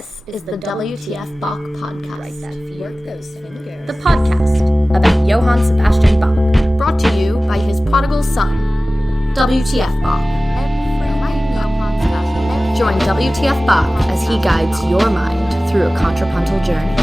This is the WTF Bach podcast. The podcast about Johann Sebastian Bach, brought to you by his prodigal son, WTF Bach. Join WTF Bach as he guides your mind through a contrapuntal journey.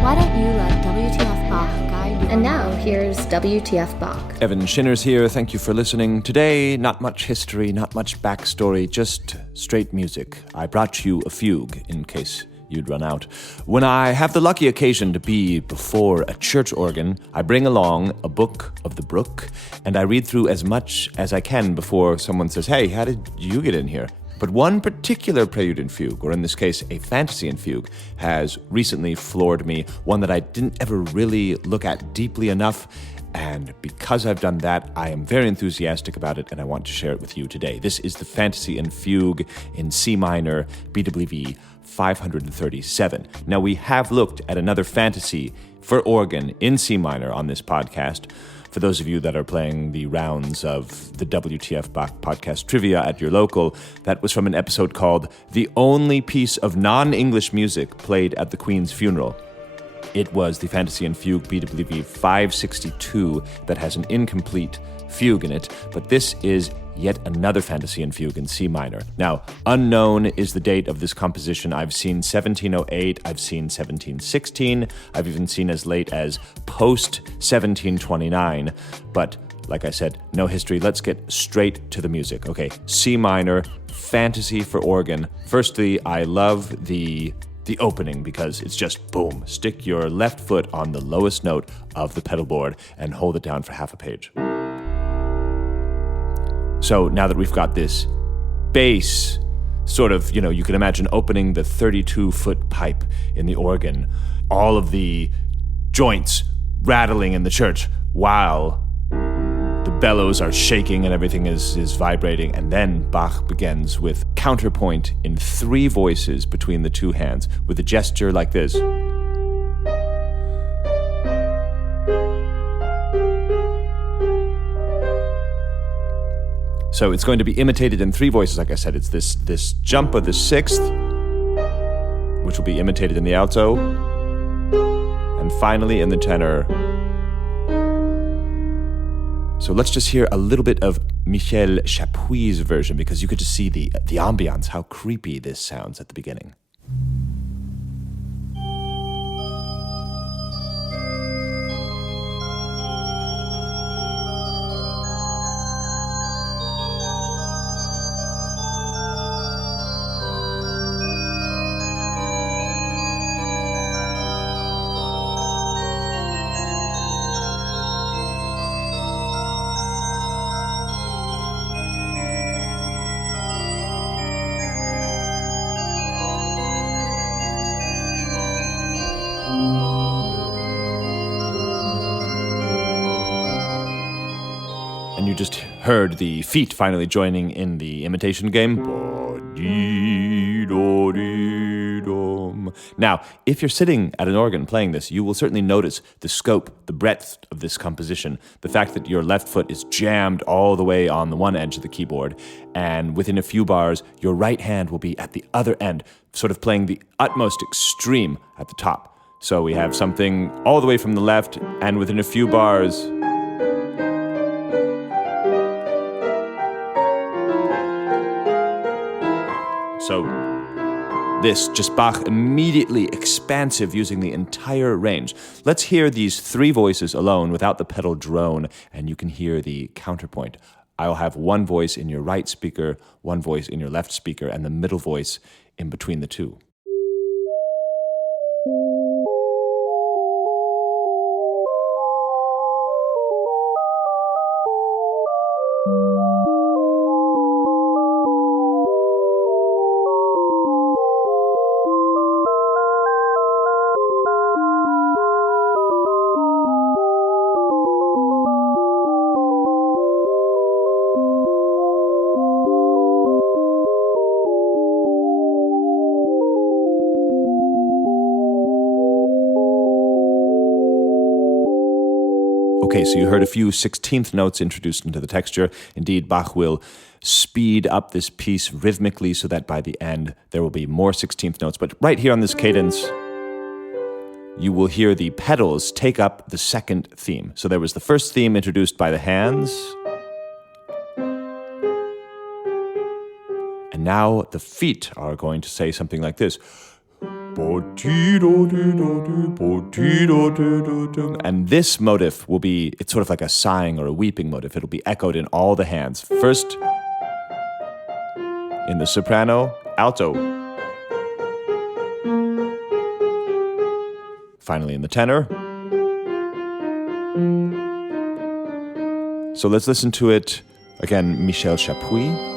Why don't you let WTF Bach guide you? And now, here's WTF Bach. Evan Shinner's here. Thank you for listening. Today, not much history, not much backstory, just straight music. I brought you a fugue, in case you'd run out. When I have the lucky occasion to be before a church organ, I bring along a book of the brook, and I read through as much as I can before someone says, "Hey, how did you get in here?" But one particular prelude and fugue, or in this case, a fantasy and fugue, has recently floored me, one that I didn't ever really look at deeply enough, and because I've done that, I am very enthusiastic about it, and I want to share it with you today. This is the Fantasy and Fugue in C minor, BWV 537. Now, we have looked at another fantasy for organ in C minor on this podcast. For those of you that are playing the rounds of the WTF Bach podcast trivia at your local, that was from an episode called The Only Piece of Non-English Music Played at the Queen's Funeral. It was the Fantasy and Fugue BWV 562 that has an incomplete fugue in it, but this is yet another fantasy and fugue in C minor. Now, unknown is the date of this composition. I've seen 1708, I've seen 1716, I've even seen as late as post-1729, but like I said, no history. Let's get straight to the music. Okay, C minor, fantasy for organ. Firstly, I love the opening because it's just boom. Stick your left foot on the lowest note of the pedal board and hold it down for half a page. So now that we've got this bass, sort of, you can imagine opening the 32-foot pipe in the organ, all of the joints rattling in the church while the bellows are shaking and everything is vibrating. And then Bach begins with counterpoint in 3 voices between the 2 hands with a gesture like this. So it's going to be imitated in 3 voices, like I said. It's this jump of the 6th, which will be imitated in the alto, and finally in the tenor. So let's just hear a little bit of Michel Chapuis's version, because you could just see the ambiance, how creepy this sounds at the beginning. And you just heard the feet finally joining in the imitation game. Now, if you're sitting at an organ playing this, you will certainly notice the scope, the breadth of this composition, the fact that your left foot is jammed all the way on the one edge of the keyboard, and within a few bars, your right hand will be at the other end, sort of playing the utmost extreme at the top. So we have something all the way from the left, and within a few bars, so this, just Bach immediately expansive using the entire range. Let's hear these 3 voices alone without the pedal drone, and you can hear the counterpoint. I'll have 1 voice in your right speaker, 1 voice in your left speaker, and the middle voice in between the 2. Okay, so you heard a few 16th notes introduced into the texture. Indeed, Bach will speed up this piece rhythmically so that by the end there will be more 16th notes. But right here on this cadence, you will hear the pedals take up the second theme. So there was the first theme introduced by the hands. And now the feet are going to say something like this. And this motif will be, it's sort of like a sighing or a weeping motif. It'll be echoed in all the hands. First, in the soprano, alto. Finally, in the tenor. So let's listen to it again, Michel Chapuis.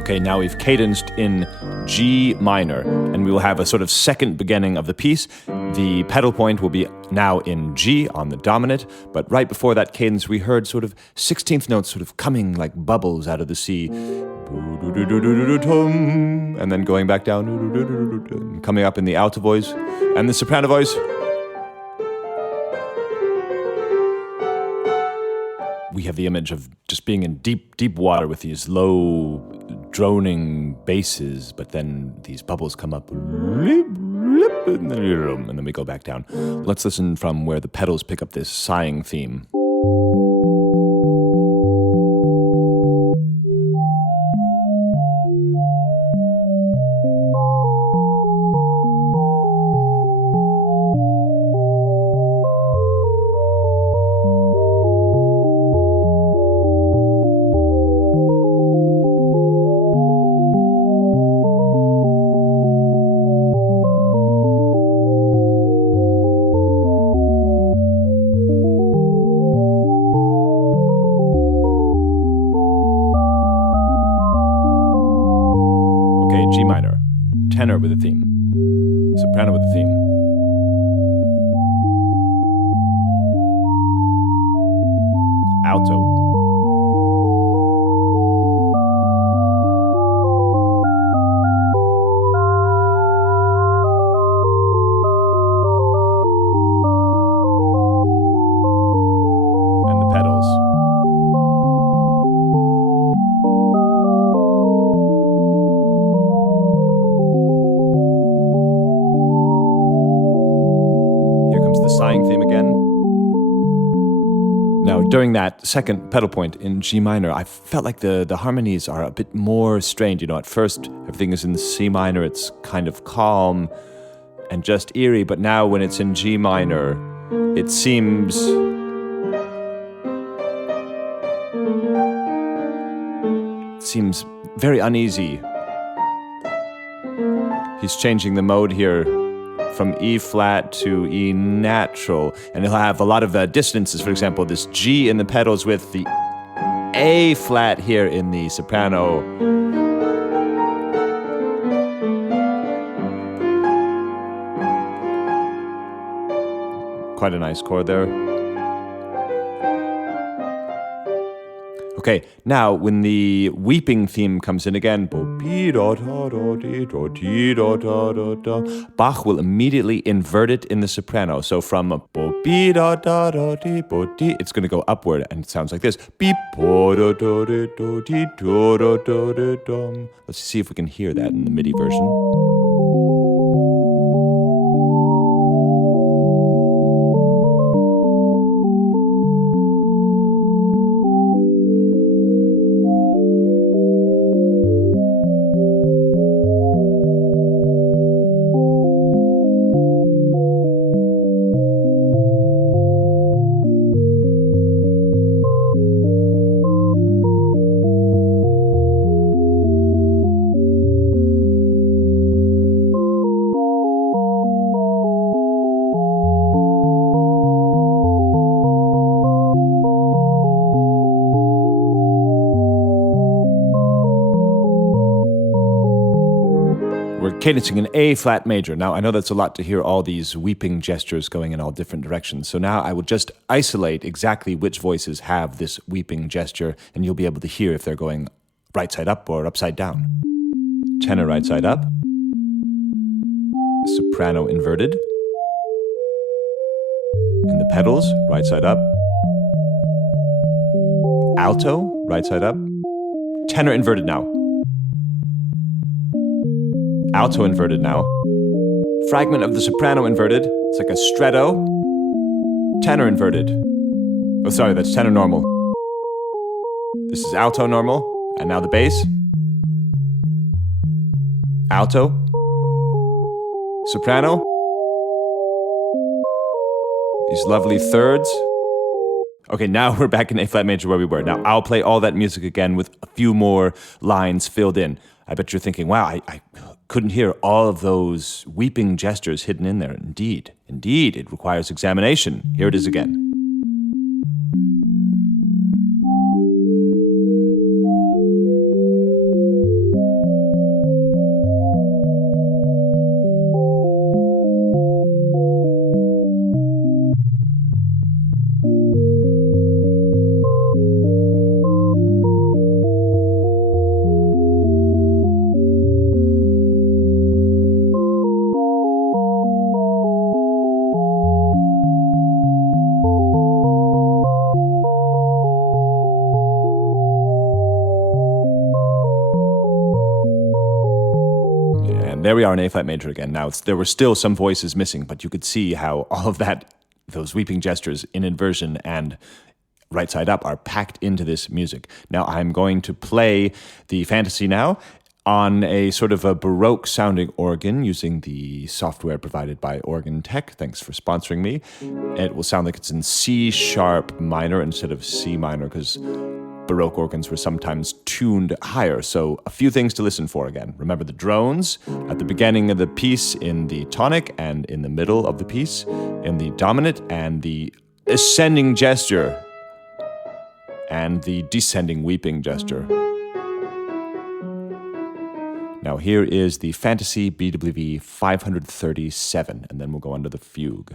Okay, now we've cadenced in G minor, and we will have a sort of second beginning of the piece. The pedal point will be now in G on the dominant, but right before that cadence, we heard sort of 16th notes sort of coming like bubbles out of the C. And then going back down, coming up in the alto voice, and the soprano voice. We have the image of just being in deep, deep water with these low, droning basses, but then these bubbles come up, and then we go back down. Let's listen from where the pedals pick up this sighing theme. G minor, tenor with a theme, soprano with a theme. Alto. And the pedals. Sighing theme again. Now, during that second pedal point in G minor, I felt like the harmonies are a bit more strained. You know, at first, everything is in C minor, it's kind of calm and just eerie, but now when it's in G minor, it seems very uneasy. He's changing the mode here from E flat to E natural, and he'll have a lot of dissonances. For example, this G in the pedals with the A flat here in the soprano. Quite a nice chord there. Okay, now when the weeping theme comes in again, Bach will immediately invert it in the soprano. So from it's going to go upward, and it sounds like this. Let's see if we can hear that in the MIDI version. cadencing an A flat major. Now, I know that's a lot to hear all these weeping gestures going in all different directions. So now I will just isolate exactly which voices have this weeping gesture, and you'll be able to hear if they're going right side up or upside down. Tenor right side up. Soprano inverted. In the pedals, right side up. Alto, right side up. Tenor inverted now. Alto inverted now. Fragment of the soprano inverted. It's like a stretto. Tenor inverted. Oh, sorry, that's tenor normal. This is alto normal. And now the bass. Alto. Soprano. These lovely thirds. Okay, now we're back in A flat major where we were. Now I'll play all that music again with a few more lines filled in. I bet you're thinking, wow, I couldn't hear all of those weeping gestures hidden in there. Indeed, it requires examination. Here it is again. There we are in A flat major again. Now, there were still some voices missing, but you could see how all of those weeping gestures in inversion and right side up are packed into this music. Now, I'm going to play the Fantasy now on a sort of a Baroque sounding organ using the software provided by Organ Tech. Thanks for sponsoring me. It will sound like it's in C sharp minor instead of C minor because Baroque organs were sometimes tuned higher. So a few things to listen for again. Remember the drones at the beginning of the piece in the tonic and in the middle of the piece in the dominant, and the ascending gesture and the descending weeping gesture. Now here is the Fantasy BWV 537, and then we'll go on to the Fugue.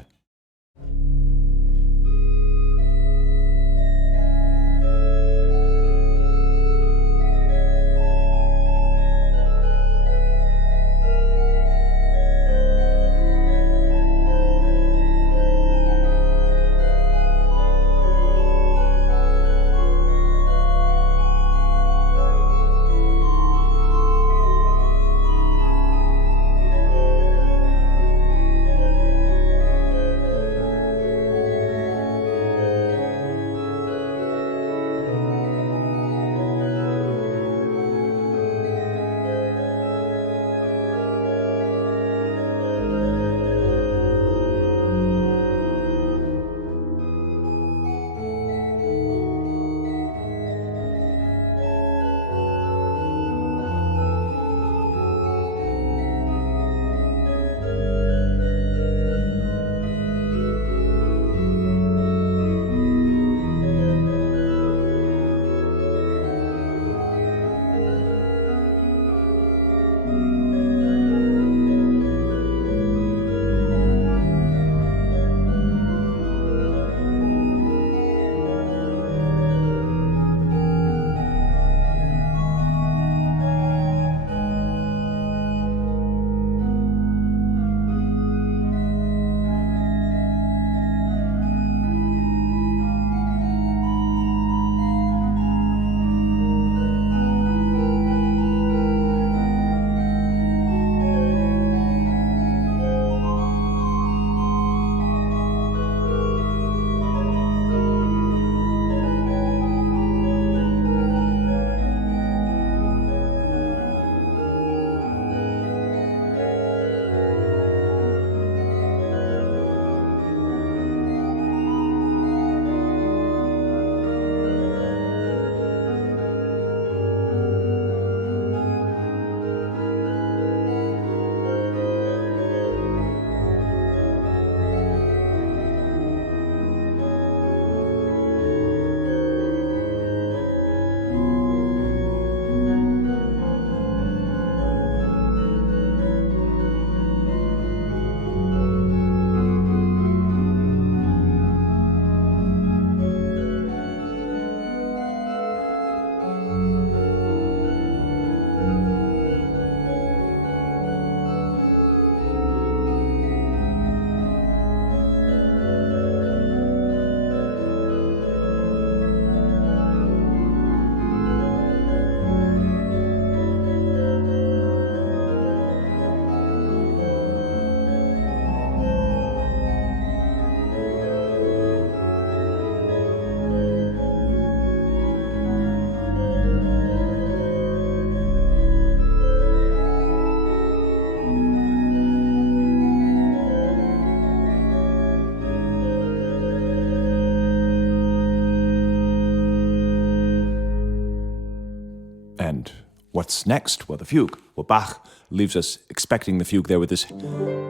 what's next? Well, the fugue. Well, Bach leaves us expecting the fugue there with this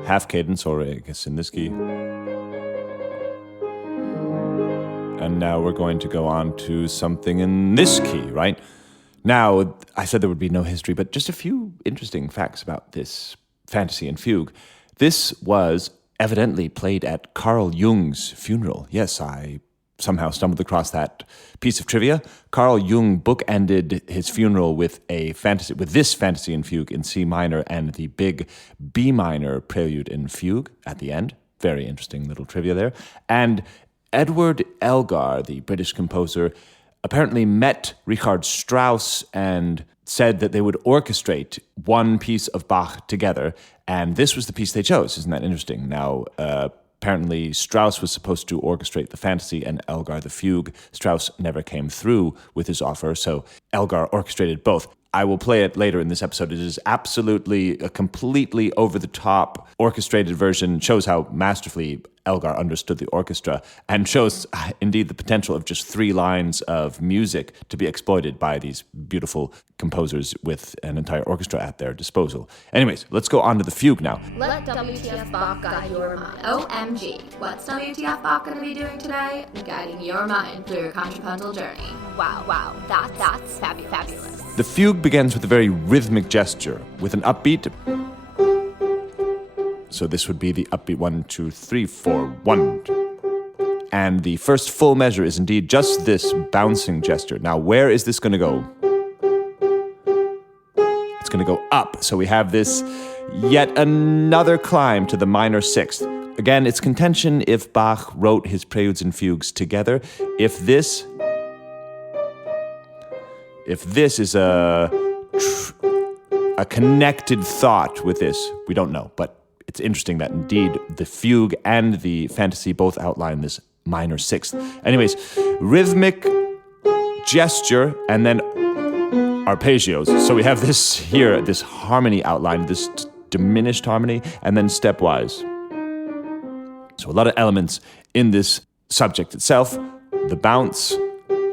half cadence, or I guess in this key. And now we're going to go on to something in this key, right? Now, I said there would be no history, but just a few interesting facts about this fantasy and fugue. This was evidently played at Carl Jung's funeral. Yes, I somehow stumbled across that piece of trivia. Carl Jung bookended his funeral with this fantasy and fugue in C minor and the big B minor prelude in fugue at the end. Very interesting little trivia there. And Edward Elgar, the British composer, apparently met Richard Strauss and said that they would orchestrate one piece of Bach together, and this was the piece they chose. Isn't that interesting? Now, apparently Strauss was supposed to orchestrate the fantasy and Elgar the fugue. Strauss never came through with his offer, so Elgar orchestrated both. I will play it later in this episode. It is absolutely a completely over-the-top orchestrated version, shows how masterfully Elgar understood the orchestra, and shows indeed the potential of just 3 lines of music to be exploited by these beautiful composers with an entire orchestra at their disposal. Anyways, let's go on to the fugue now. Let WTF Bach guide your mind. OMG, what's WTF Bach going to be doing today? Guiding your mind through a contrapuntal journey. Wow, that's fabulous. The fugue begins with a very rhythmic gesture, with an upbeat. So this would be the upbeat 1, 2, 3, 4, 1. And the first full measure is indeed just this bouncing gesture. Now, where is this going to go? It's going to go up. So we have this yet another climb to the minor 6th. Again, it's contention if Bach wrote his preludes and fugues together. If this is a connected thought with this, we don't know, but it's interesting that indeed the fugue and the fantasy both outline this minor 6th. Anyways, rhythmic gesture and then arpeggios. So we have this here, this harmony outline, this diminished harmony, and then stepwise. So a lot of elements in this subject itself: the bounce,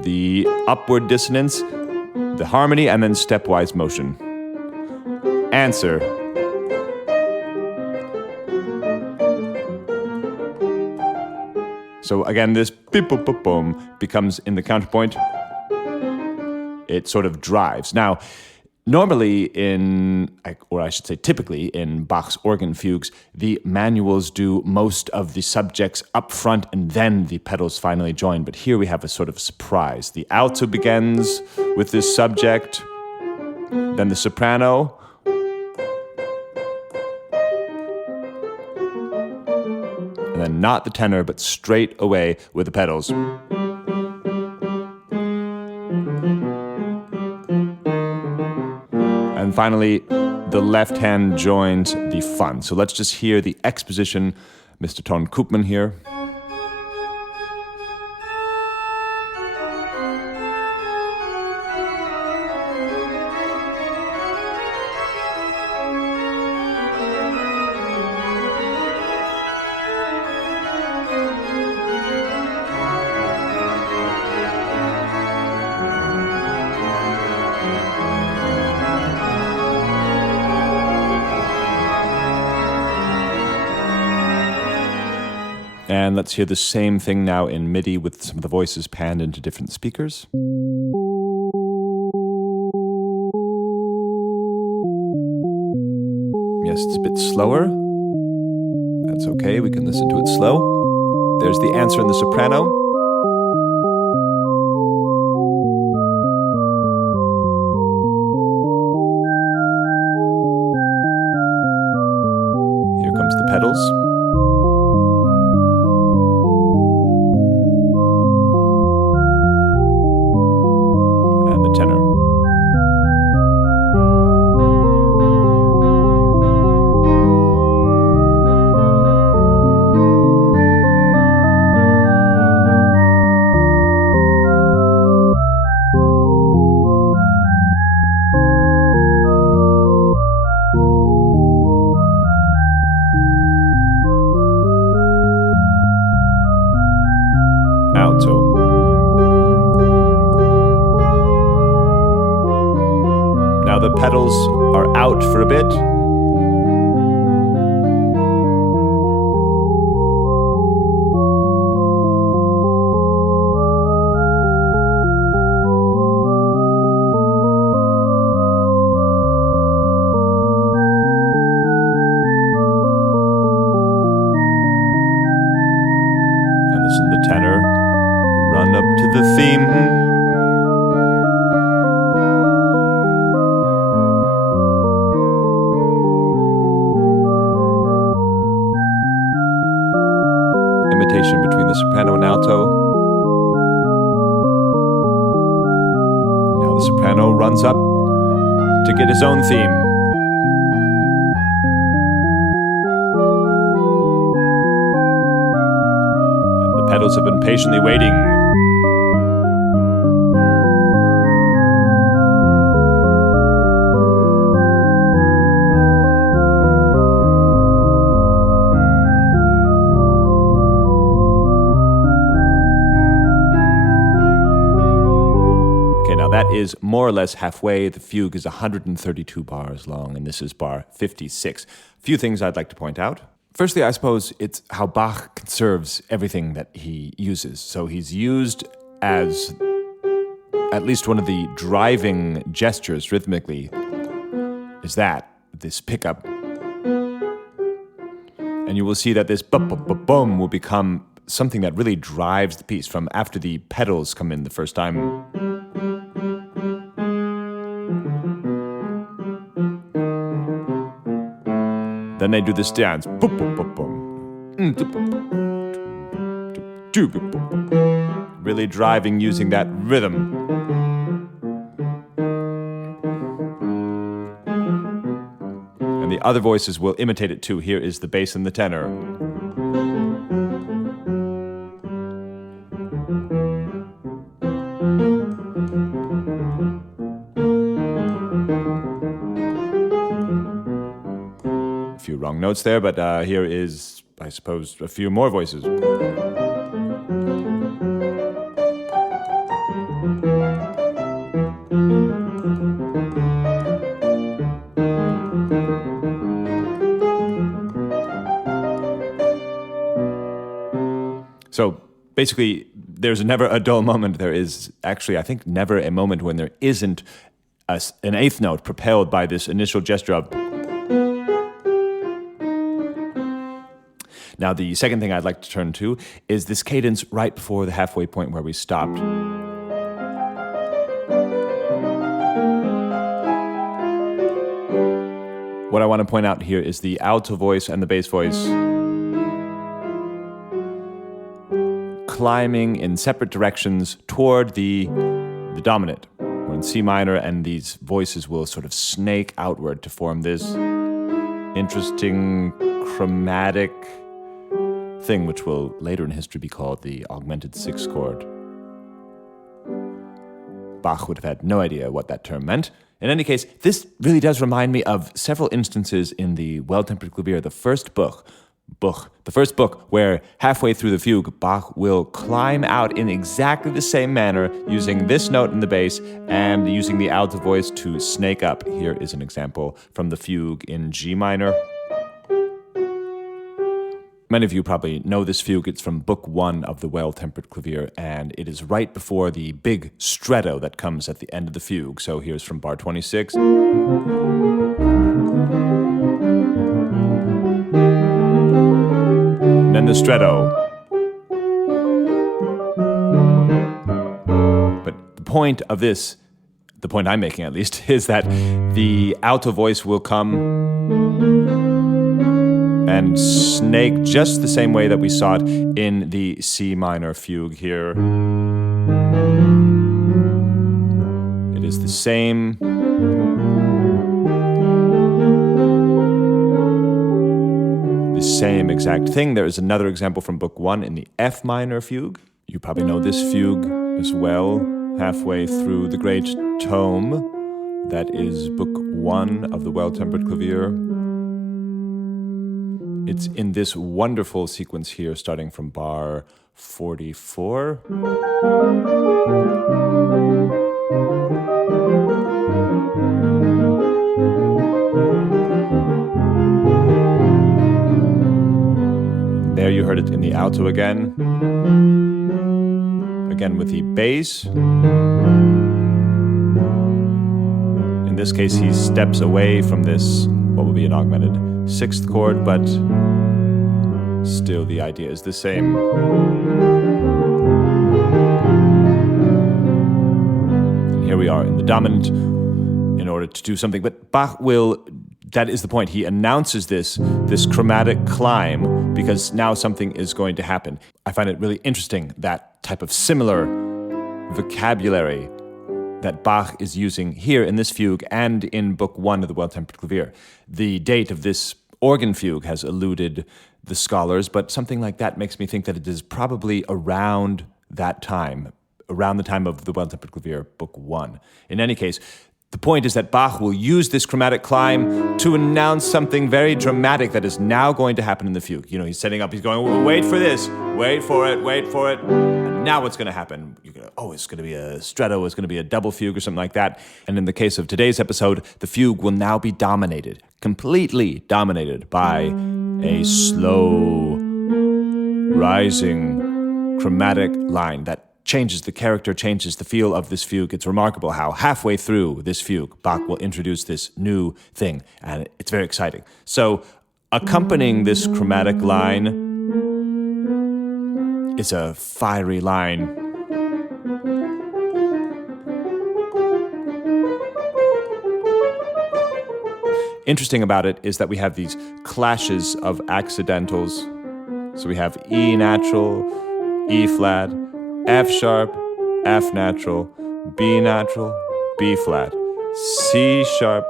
the upward dissonance, the harmony, and then stepwise motion. Answer. So again, this beep, boop, boop, boom becomes in the counterpoint. It sort of drives. Now, normally typically in Bach's organ fugues, the manuals do most of the subjects up front and then the pedals finally join. But here we have a sort of surprise. The alto begins with this subject, then the soprano, and then not the tenor, but straight away with the pedals. And finally, the left hand joins the fun. So let's just hear the exposition, Mr. Ton Koopman here. And let's hear the same thing now in MIDI with some of the voices panned into different speakers. Yes, it's a bit slower. That's okay, we can listen to it slow. There's the answer in the soprano. Here comes the pedals. the pedals are out for a bit. And listen to the tenor run up to the theme. Imitation between the soprano and alto. Now the soprano runs up to get his own theme. And the pedals have been patiently waiting. Now that is more or less halfway. The fugue is 132 bars long, and this is bar 56. A few things I'd like to point out. Firstly, I suppose it's how Bach conserves everything that he uses. So he's used as at least one of the driving gestures rhythmically is this pickup. And you will see that this boom will become something that really drives the piece from after the pedals come in the first time. Then they do this dance. Really driving using that rhythm. And the other voices will imitate it too. Here is the bass and the tenor. Few wrong notes there, but here is, I suppose, a few more voices. So basically, there's never a dull moment. There is actually, I think, never a moment when there isn't an eighth note propelled by this initial gesture of. Now, the second thing I'd like to turn to is this cadence right before the halfway point where we stopped. What I want to point out here is the alto voice and the bass voice climbing in separate directions toward the dominant. We're in C minor, and these voices will sort of snake outward to form this interesting chromatic thing, which will later in history be called the augmented sixth chord. Bach would have had no idea what that term meant. In any case, this really does remind me of several instances in the Well-Tempered Clavier, the first book, where halfway through the fugue, Bach will climb out in exactly the same manner, using this note in the bass and using the alto voice to snake up. Here is an example from the fugue in G minor. Many of you probably know this fugue. It's from Book 1 of the Well-Tempered Clavier, and it is right before the big stretto that comes at the end of the fugue. So here's from bar 26. And then the stretto. But the point of this, the point I'm making at least, is that the alto voice will come and snake just the same way that we saw it in the C minor fugue here. It is the same exact thing. There is another example from Book 1 in the F minor fugue. You probably know this fugue as well, halfway through the great tome. That is Book 1 of the Well-Tempered Clavier. It's in this wonderful sequence here, starting from bar 44. There you heard it in the alto again. Again with the bass. In this case, he steps away from this, what would be an augmented sixth chord, but still the idea is the same. And here we are in the dominant in order to do something, but Bach will, that is the point, he announces this chromatic climb because now something is going to happen. I find it really interesting, that type of similar vocabulary that Bach is using here in this fugue and in Book 1 of the Well-Tempered Clavier. The date of this organ fugue has eluded the scholars, but something like that makes me think that it is probably around that time, around the time of the Well-Tempered Clavier, Book 1. In any case, the point is that Bach will use this chromatic climb to announce something very dramatic that is now going to happen in the fugue. You know, he's setting up, he's going, wait for this, wait for it. And now what's going to happen? You're going to, it's going to be a stretto, it's going to be a double fugue or something like that. And in the case of today's episode, the fugue will now be dominated, completely dominated by a slow, rising chromatic line that changes the character, changes the feel of this fugue. It's remarkable how halfway through this fugue, Bach will introduce this new thing, and it's very exciting. So, accompanying this chromatic line is a fiery line. Interesting about it is that we have these clashes of accidentals. So we have E natural, E flat, F sharp, F natural, B natural, B flat, C sharp,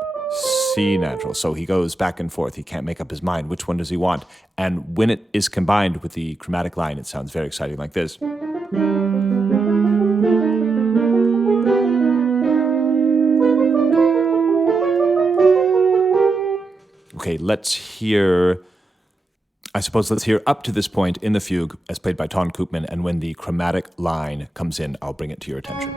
C natural. So he goes back and forth. He can't make up his mind. Which one does he want? And when it is combined with the chromatic line, it sounds very exciting like this. Okay, let's hear up to this point in the fugue as played by Ton Koopman, and when the chromatic line comes in, I'll bring it to your attention.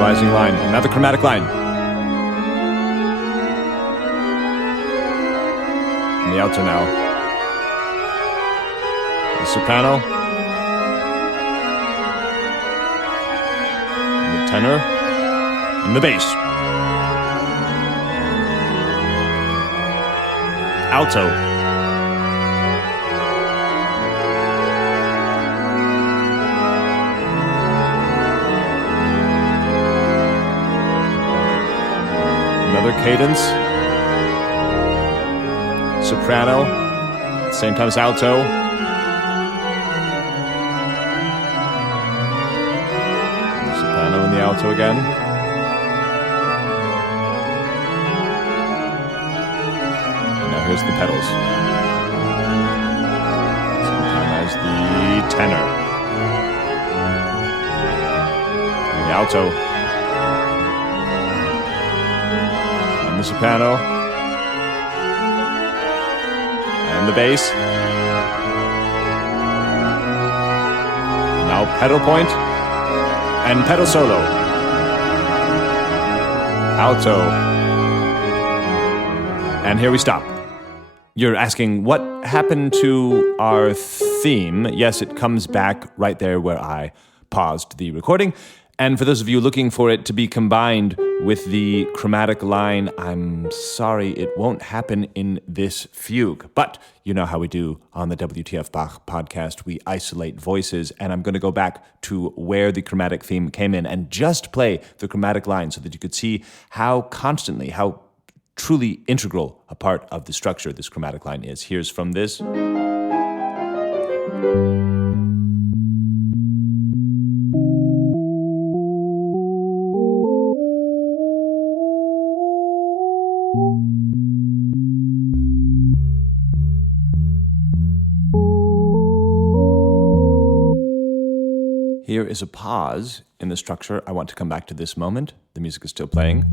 Rising line, another chromatic line. And the alto now. The soprano. And the tenor. And the bass. Alto. Another cadence, soprano, same time as alto, the soprano and the alto again, and now here's the pedals, same time as the tenor, and the alto. the soprano, and the bass. Now pedal point, and pedal solo. Alto. And here we stop. You're asking, what happened to our theme? Yes, it comes back right there where I paused the recording. And for those of you looking for it to be combined with the chromatic line, I'm sorry, it won't happen in this fugue. But you know how we do on the WTF Bach podcast. We isolate voices, and I'm going to go back to where the chromatic theme came in and just play the chromatic line so that you could see how truly integral a part of the structure this chromatic line is. Here's from this. Here is a pause in the structure. I want to come back to this moment. The music is still playing.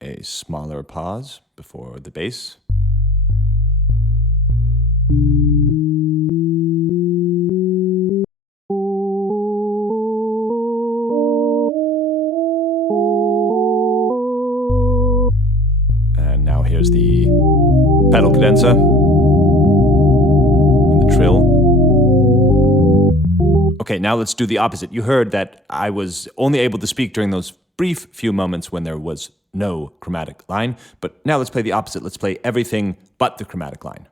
A smaller pause before the bass. And now here's the pedal cadenza and the trill. Okay, now let's do the opposite. You heard that I was only able to speak during those brief few moments when there was no chromatic line, but now let's play the opposite. Let's play everything but the chromatic line.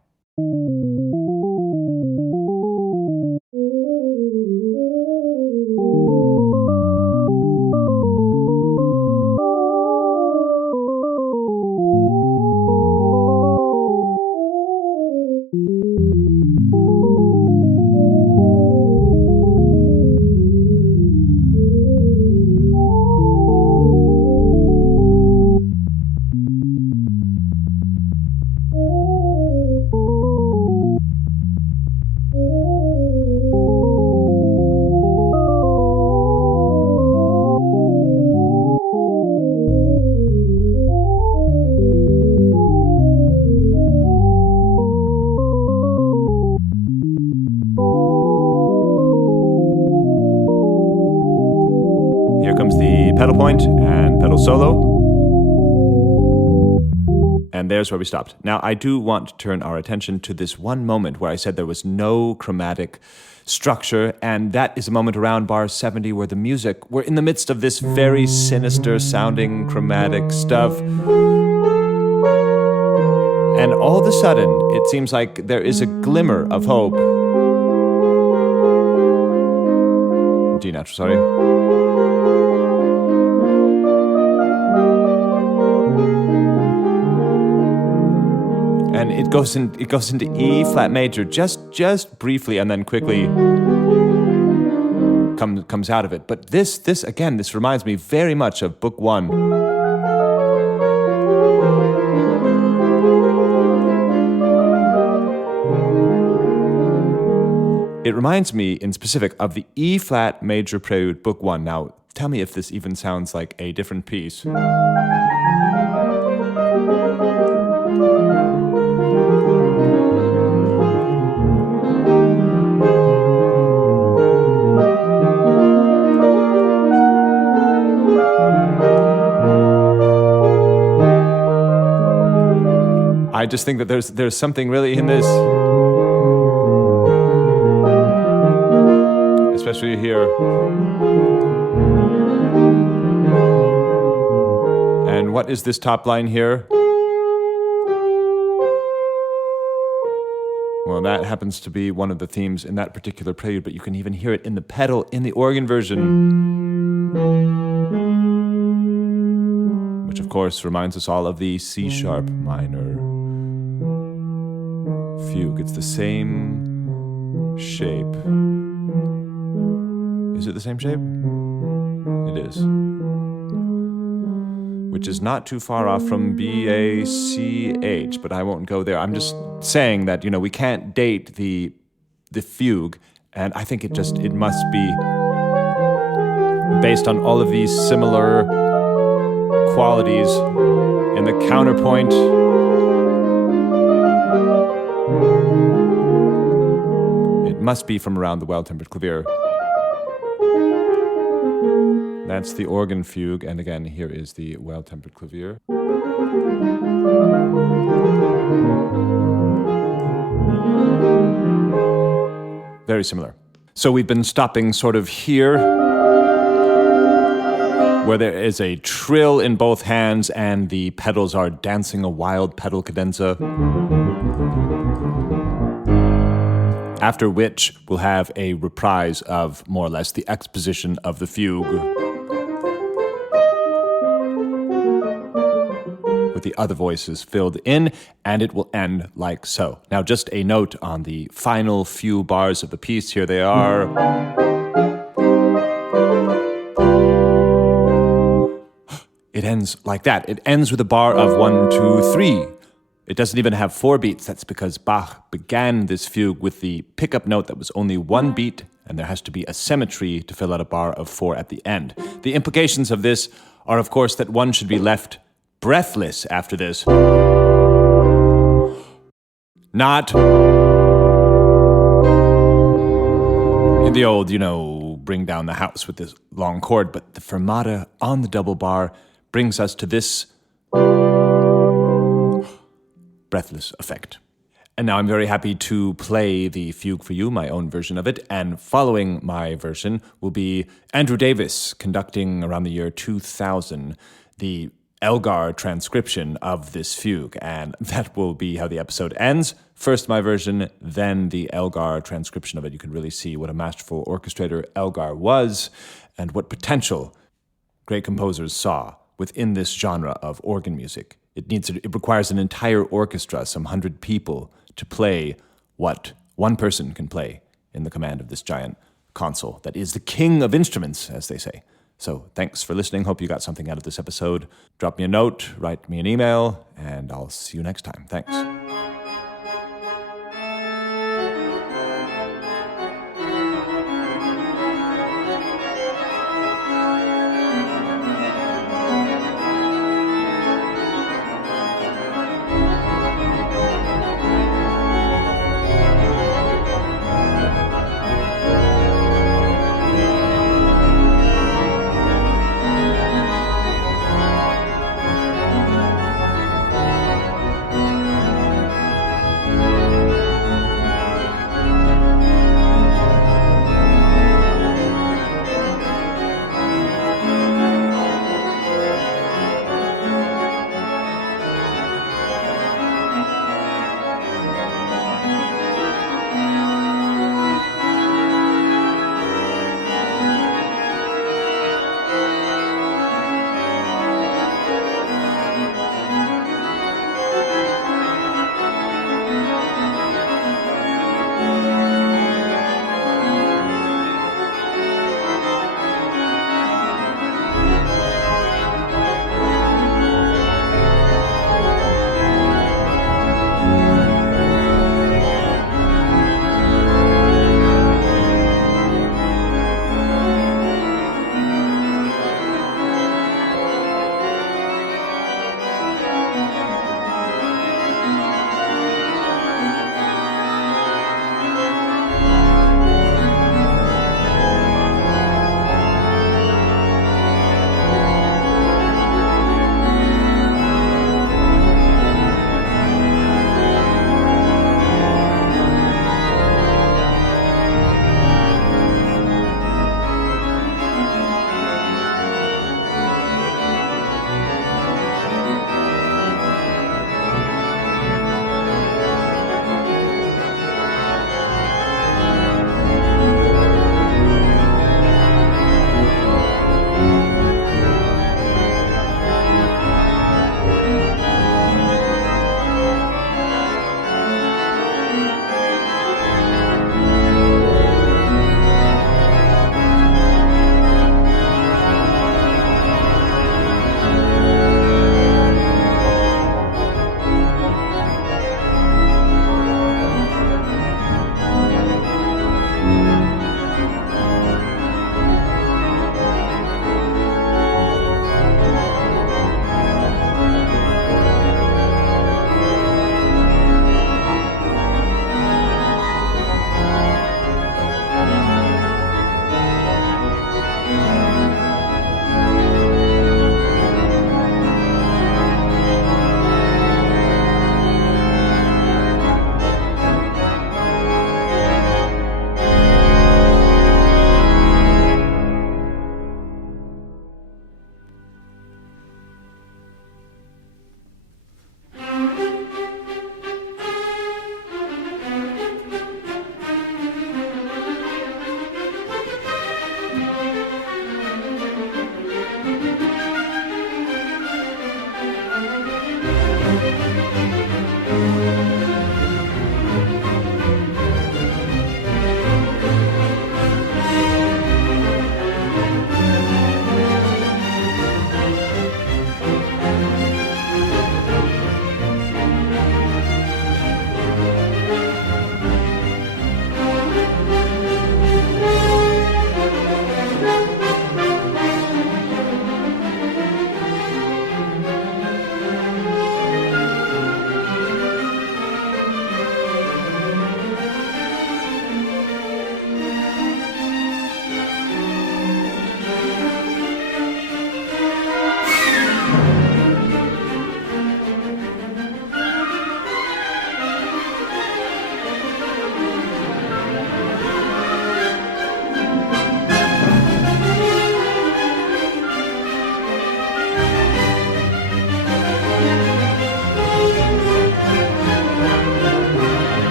Here comes the pedal point and pedal solo. And there's where we stopped. Now, I do want to turn our attention to this one moment where I said there was no chromatic structure, and that is a moment around bar 70 where the music, we're in the midst of this very sinister sounding chromatic stuff. And all of a sudden, it seems like there is a glimmer of hope. D natural, sorry. And it goes into E flat major just briefly, and then quickly comes out of it. But this reminds me very much of Book 1. It reminds me in specific of the E flat major prelude, Book 1. Now, tell me if this even sounds like a different piece. I just think that there's something really in this, especially here. And what is this top line here? Well, that happens to be one of the themes in that particular prelude, but you can even hear it in the pedal in the organ version, which of course reminds us all of the C sharp minor fugue. It's the same shape. Is it the same shape? It is. which is not too far off from BACH, but I won't go there. I'm just saying that, we can't date the fugue, and I think it must be based on all of these similar qualities in the counterpoint. It must be from around the well-tempered clavier. That's the organ fugue, and again, here is the well-tempered clavier. Very similar. So we've been stopping sort of here, where there is a trill in both hands and the pedals are dancing a wild pedal cadenza. After which we'll have a reprise of more or less the exposition of the fugue, with the other voices filled in, and it will end like so. Now, just a note on the final few bars of the piece. Here they are. It ends like that. It ends with a bar of 1, 2, 3. It doesn't even have 4 beats. That's because Bach began this fugue with the pickup note that was only 1 beat, and there has to be a symmetry to fill out a bar of 4 at the end. The implications of this are, of course, that one should be left breathless after this. Not in the old, bring down the house with this long chord, but the fermata on the double bar brings us to this breathless effect. And now I'm very happy to play the fugue for you, my own version of it, and following my version will be Andrew Davis conducting around the year 2000 the Elgar transcription of this fugue, and that will be how the episode ends. First my version, then the Elgar transcription of it. You can really see what a masterful orchestrator Elgar was and what potential great composers saw within this genre of organ music. It requires an entire orchestra, some 100 people, to play what one person can play in the command of this giant console that is the king of instruments, as they say. So thanks for listening. Hope you got something out of this episode. Drop me a note, write me an email, and I'll see you next time. Thanks.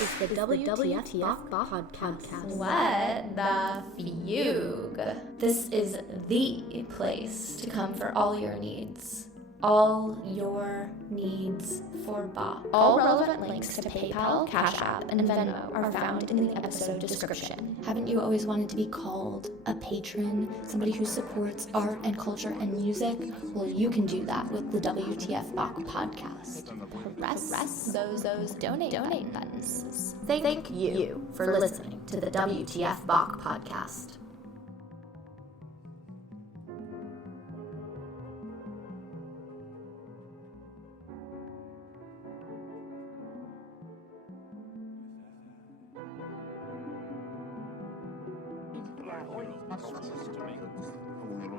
is the WTF Bach podcast. What the Fugue? This is the place to come for all your needs. All your needs for Bach. All relevant links to PayPal, Cash App, and Venmo are found in the episode description. Haven't you always wanted to be called a patron, somebody who supports art and culture and music? Well, you can do that with the WTF Bach podcast. Press those donate buttons. Thank you for listening to the WTF Bach podcast. To make